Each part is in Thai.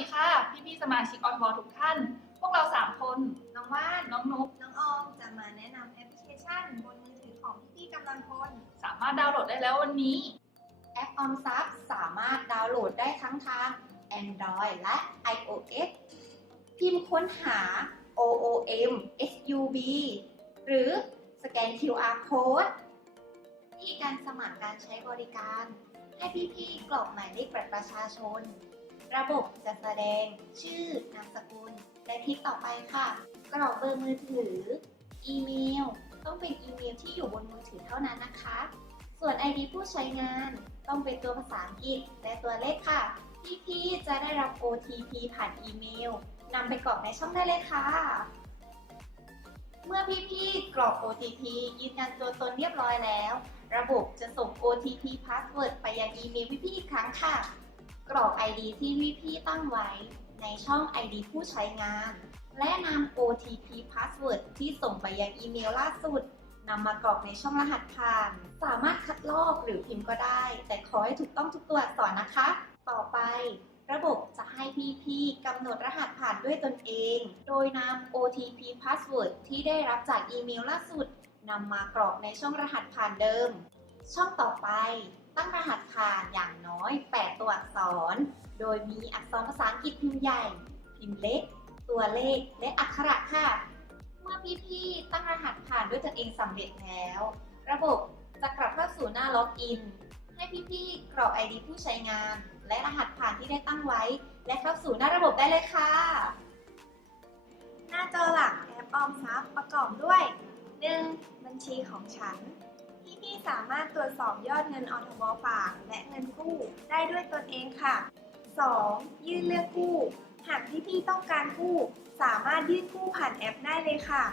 ดีค่ะ พี่ๆสมาชิกออนบอทุกท่าน พวกเราสามคน น้องว่าน น้องนุ๊ก น้องออม จะมาแนะนำแอปพลิเคชันบนมือถือของพี่ๆกำลังพล สามารถดาวน์โหลดได้แล้ววันนี้ แอปออมทรัพย์สามารถดาวน์โหลดได้ทั้งทาง Android และ iOS พิมพ์ค้นหา OOM SUB หรือสแกน QR code ที่การสมัครการใช้บริการ ให้พี่ๆกรอกหมายเลขบัตรประชาชน ระบบจะแสดงชื่อนามสกุล และคลิกต่อไปค่ะ กรอกเบอร์มือถือ อีเมล ต้องเป็นอีเมลที่อยู่บนมือถือเท่านั้นนะคะ ส่วน ID ผู้ใช้งานต้องเป็นตัวภาษาอังกฤษและตัวเลขค่ะพี่ๆจะได้รับ OTP ผ่านอีเมลนำไปกรอกในช่องได้เลยค่ะ เมื่อพี่ๆกรอก OTP ยืนยันตัวตนเรียบร้อยแล้ว ระบบจะส่ง OTP password ไปยังอีเมลพี่ๆอีกครั้งค่ะ กรอก ID ที่พี่ๆตั้งไว้ในช่อง ID ผู้ใช้งาน และนำ OTP password ที่ส่งไปยังอีเมลล่าสุดนำมากรอกในช่องรหัสผ่าน สามารถคัดลอกหรือพิมพ์ก็ได้ แต่ขอให้ถูกต้องทุกตัวอักษรนะคะ ต่อไประบบจะให้พี่ๆกำหนดรหัสผ่านด้วยตนเอง โดยนำ OTP password ที่ได้รับจากอีเมลล่าสุดนำมากรอกในช่องรหัสผ่านเดิม ช่องต่อไป ตั้งรหัสผ่านอย่างน้อย 8 ตัวอักษร โดยมีอักษรภาษาอังกฤษพิมพ์ใหญ่ พิมพ์เล็ก ตัวเลข และอักขระค่ะ เมื่อพี่ๆ ตั้งรหัสผ่านด้วยตนเองสำเร็จแล้ว ระบบจะกลับเข้าสู่หน้าล็อกอิน ให้พี่ๆ กรอก ID ผู้ใช้งาน และรหัสผ่านที่ได้ตั้งไว้ และเข้าสู่หน้าระบบได้เลยค่ะ หน้าจอหลักแอปออมทรัพย์ประกอบด้วย 1. บัญชีของฉันี่สามารถตรวจสอบยอดเงินอทบฝากและเงินกู้ได้ด้วยตนเองค่ะ 2. ยื่นเลือกกู้ หากพี่ๆต้องการกู้ สามารถยื่นกู้ผ่านแอปได้เลยค่ะ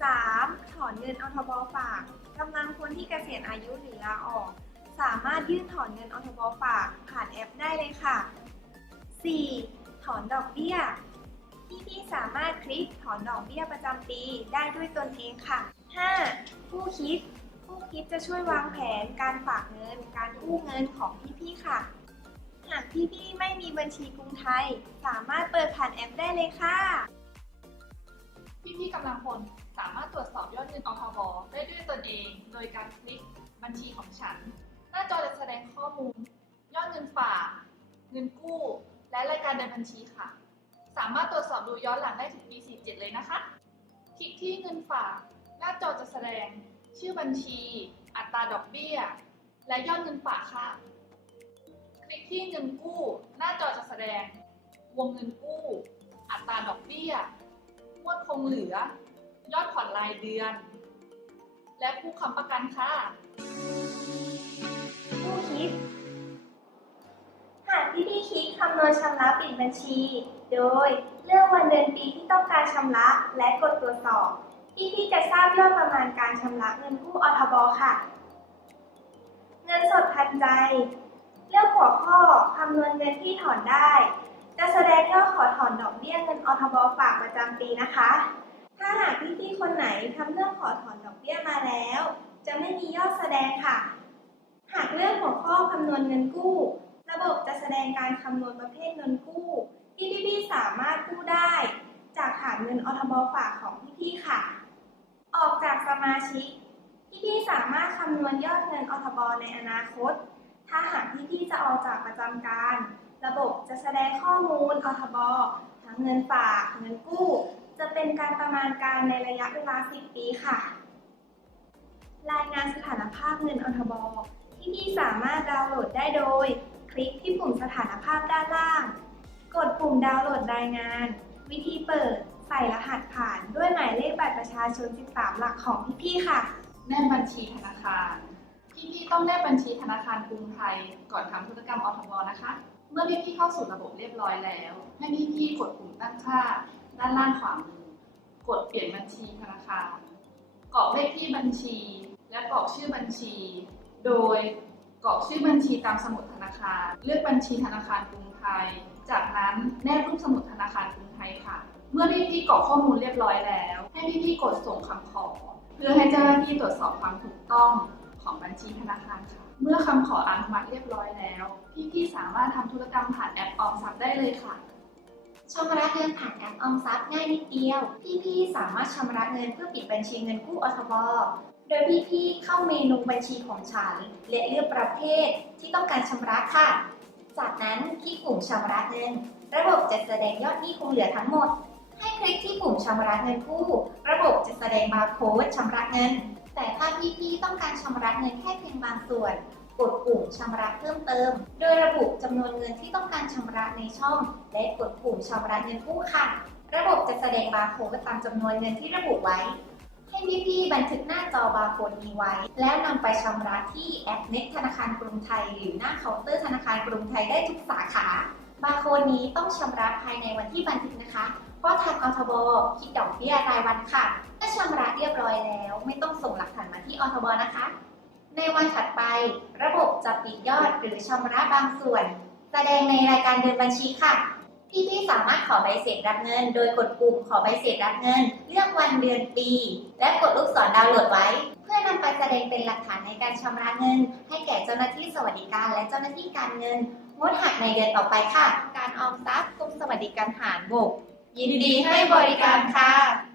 3. ถอนเงินอทบฝากกำลังคนที่เกษียณอายุหรือลาออก สามารถยื่นถอนเงินอทบฝากผ่านแอปได้เลยค่ะ 4. ถอนดอกเบี้ย พี่ๆสามารถคลิกถอนดอกเบี้ยประจำปีได้ด้วยตนเองค่ะ 5. ผู้คิด ผู้คิดจะช่วยวางแผนการฝากเงิน การกู้เงินของพี่ๆค่ะ หากพี่ๆไม่มีบัญชีกรุงไทย สามารถเปิดผ่านแอปได้เลยค่ะ พี่ๆกำลังพลสามารถตรวจสอบยอดเงินอทบได้ด้วยตนเอง โดยการคลิกบัญชีของฉัน หน้าจอจะแสดงข้อมูล ยอดเงินฝาก เงินกู้ และรายการเดินบัญชีค่ะ สามารถตรวจสอบดูย้อนหลังได้ถึงปี 47 เลยนะคะ คลิกที่เงินฝาก หน้าจอจะแสดง ชื่อบัญชี อัตราดอกเบี้ย และยอดเงินฝากค่ะ คลิกที่เงินกู้ หน้าจอจะแสดง วงเงินกู้ อัตราดอกเบี้ยงวดคงเหลือ ยอดผ่อนรายเดือน และผู้ค้ำประกันค่ะ ผู้คิด หากพี่พี่คิดคำนวณชำระปิดบัญชี โดยเลือกวันเดือนปีที่ต้องการชำระและกดตรวจสอบ พี่พี่จะทราบยอดประมาณการชำระเงินกู้อทบค่ะ เงินสดทันใจ เลือกหัวข้อคำนวณเงินที่ถอนได้ จะแสดงยอดขอถอนดอกเบี้ยเงินอทบฝากประจำปีนะคะ ถ้าหากพี่ๆคนไหนทำเรื่องขอถอนดอกเบี้ยมาแล้ว จะไม่มียอดแสดงค่ะ หากเลือกหัวข้อคำนวณเงินกู้ ระบบจะแสดงการคำนวณประเภทเงินกู้ ที่พี่ๆสามารถกู้ได้ จากฐานเงินอทบฝากของพี่ๆค่ะ มาชิกพี่ๆสามารถคำนวณยอดเงินอทบในอนาคต ถ้าหากพี่ๆจะออกจากประจำการ ระบบจะแสดงข้อมูลอทบทั้งเงินฝาก เงินกู้ จะเป็นการประมาณการในระยะเวลา 10 ปีค่ะ รายงานสถานภาพเงินอทบที่พี่สามารถดาวน์โหลดได้โดย คลิกที่ปุ่มสถานภาพด้านล่าง กดปุ่มดาวน์โหลดรายงาน วิธีเปิด ส่รหัสผ่านด้วยหมายเลขบัตรประชาชน 13 หลักของพี่ๆค่ะ แนบบัญชีธนาคาร พี่ๆต้องแนบบัญชีธนาคารกรุงไทย ก่อนทำธุรกรรมอทบนะคะ เมื่อพี่ๆเข้าสู่ระบบเรียบร้อยแล้ว ให้พี่ๆกดปุ่มตั้งค่า ด้านล่างขวามือ กดเปลี่ยนบัญชีธนาคาร กรอกเลขที่บัญชี และกรอกชื่อบัญชี โดยกรอกชื่อบัญชีตามสมุดธนาคาร เลือกบัญชีธนาคารกรุงไทย จากนั้นแนบรูปสมุด กรอกข้อมูลเรียบร้อยแล้ว ให้พี่ๆกดส่งคำขอ เพื่อให้เจ้าหน้าที่ตรวจสอบความถูกต้องของบัญชีธนาคารค่ะ เมื่อคำขออนุมัติเรียบร้อยแล้ว พี่ๆสามารถทำธุรกรรมผ่านแอปออมทรัพย์ได้เลยค่ะชำระเงินผ่านแอปออมทรัพย์ง่ายนิดเดียว พี่ๆสามารถชำระเงินเพื่อปิดบัญชีเงินกู้อทบโดยพี่ๆเข้าเมนูบัญชีของฉัน และเลือกประเภทที่ต้องการชำระค่ะ จากนั้นคลิกปุ่มชำระเงิน ระบบจะแสดงยอดหนี้คงเหลือทั้งหมด ให้คลิกที่ปุ่มชำระเงินกู้ ระบบจะแสดงบาร์โค้ดชำระเงิน แต่ถ้าพี่ๆต้องการชำระเงินแค่เพียงบางส่วน กดปุ่มชำระเพิ่มเติม โดยระบุจำนวนเงินที่ต้องการชำระในช่อง และกดปุ่มชำระเงินกู้ค่ะ ระบบจะแสดงบาร์โค้ดตามจำนวนเงินที่ระบุไว้ให้พี่ๆบันทึกหน้าจอบาร์โค้ดนี้ไว้ แล้วนำไปชำระที่แอปเน็ตธนาคารกรุงไทย หรือหน้าเคาน์เตอร์ธนาคารกรุงไทยได้ทุกสาขา บาร์โค้ดนี้ต้องชำระภายในวันที่บันทึกนะคะ เพราะทางอทบคิดดอกเบี้ยรายวันค่ะเมื่อชำระเรียบร้อยแล้ว ไม่ต้องส่งหลักฐานมาที่อทบนะคะ ในวันถัดไประบบจะปิดยอดหรือชำระบางส่วน แสดงในรายการเดินบัญชีค่ะพี่ๆสามารถขอใบเสร็จรับเงิน โดยกดปุ่มขอใบเสร็จรับเงิน เลือกวันเดือนปี และกดลูกศรดาวน์โหลดไว้ เพื่อนำไปแสดงเป็นหลักฐานในการชำระเงิน ให้แก่เจ้าหน้าที่สวัสดิการและเจ้าหน้าที่การเงิน งดหักในเดือนต่อไปค่ะ การออมทรัพย์กรมสวัสดิการทหารบก ยินดีให้บริการค่ะ